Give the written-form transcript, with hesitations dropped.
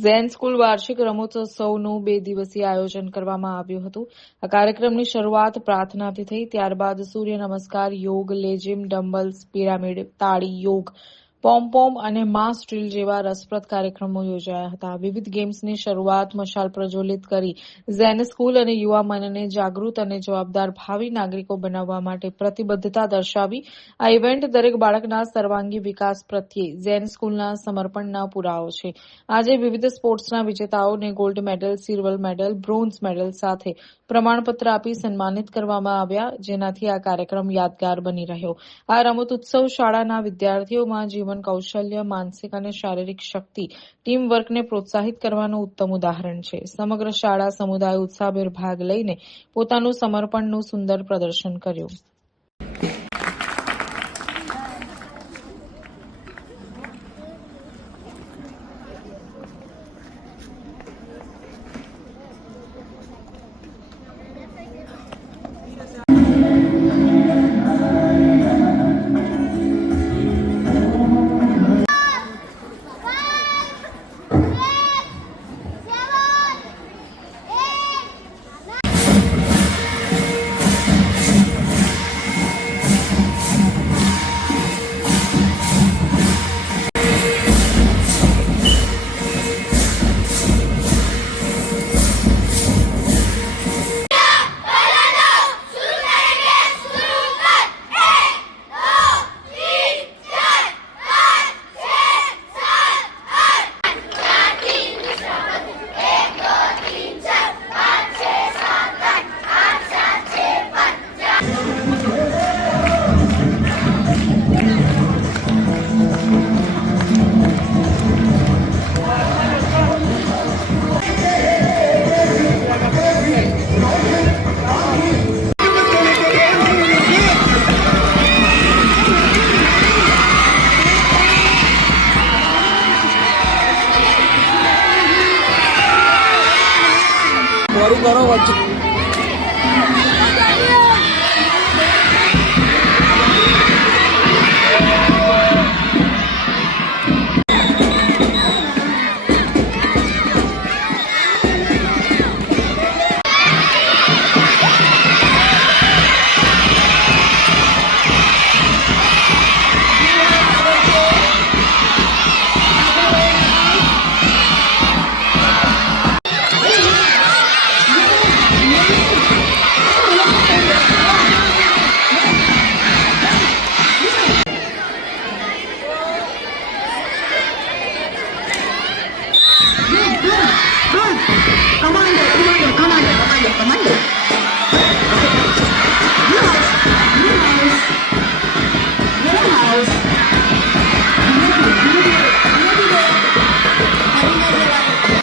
Zen school વાર્ષિક રમતોત્સવનું 2 દિવસીય આયોજન કરવામાં આવ્યું હતું. આ કાર્યક્રમની શરૂઆત પ્રાર્થનાથી થઈ. ત્યારબાદ સૂર્ય નમસ્કાર, યોગ, લેજીમ, ડમ્બલ્સ, પિરામિડ, તાળી, યોગ, પોમ-પોમ અને માસ ડ્રીલ જેવા રસપ્રદ કાર્યક્રમો યોજાયા હતા. વિવિધ ગેમ્સની શરૂઆત મશાલ પ્રજ્વલિત કરી ઝેન સ્કૂલ અને યુવા મનને જાગૃત અને જવાબદાર ભાવિ નાગરિકો બનાવવા માટે પ્રતિબદ્ધતા દર્શાવી. આ ઇવેન્ટ દરેક બાળકના સર્વાંગી વિકાસ પ્રત્યે ઝેન સ્કૂલના સમર્પણના પુરાવો છે. આજે વિવિધ સ્પોર્ટ્સના વિજેતાઓને gold medal, silver medal, bronze medal સાથે પ્રમાણપત્ર આપી સન્માનિત કરવામાં આવ્યા, જેનાથી આ કાર્યક્રમ યાદગાર બની રહ્યો. આ રમતોત્સવ શાળાના વિદ્યાર્થીઓમાં જીવન કૌશલ્ય, માનસિક અને શારીરિક શક્તિ, ટીમ વર્કને પ્રોત્સાહિત કરવાનું ઉત્તમ ઉદાહરણ છે. સમગ્ર શાળા સમુદાય ઉત્સાહભેર ભાગ લઈને પોતાનું સમર્પણનું સુંદર પ્રદર્શન કર્યું. કરો વચ્ચે